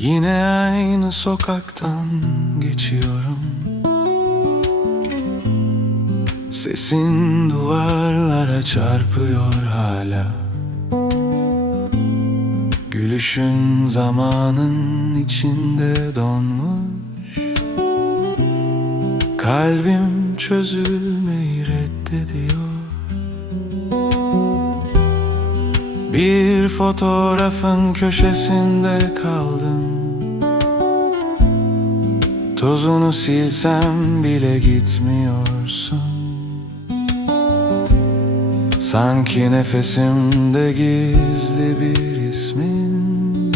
Aynı sokaktan geçiyorum. Sesin duvarlara çarpıyor hala. Gülüşün zamanın içinde donmuş. Kalbim çözülmeyi reddediyor. Bir fotoğrafın köşesinde kaldım Tozunu silsem bile gitmiyorsun. Sanki nefesimde gizli bir ismin.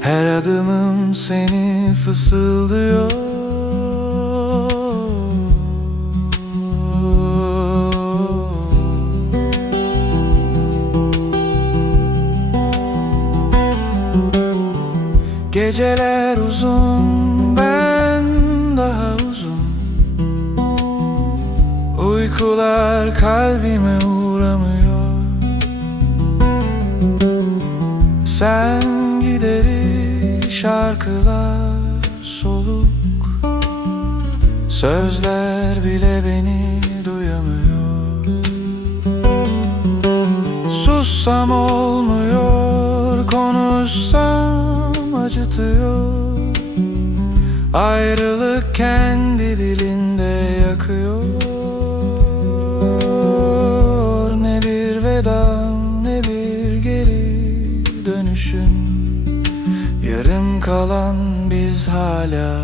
Her adımım seni fısıldıyor. Geceler uzun, Uykular kalbime uğramıyor. Sen gideri şarkılar soluk. Sözler bile beni duyamıyor. Sussam olmuyor Konuşsam acıtıyor. Ayrılık kendi dilinde dönüşün Yarım kalan biz hala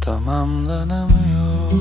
tamamlanamıyor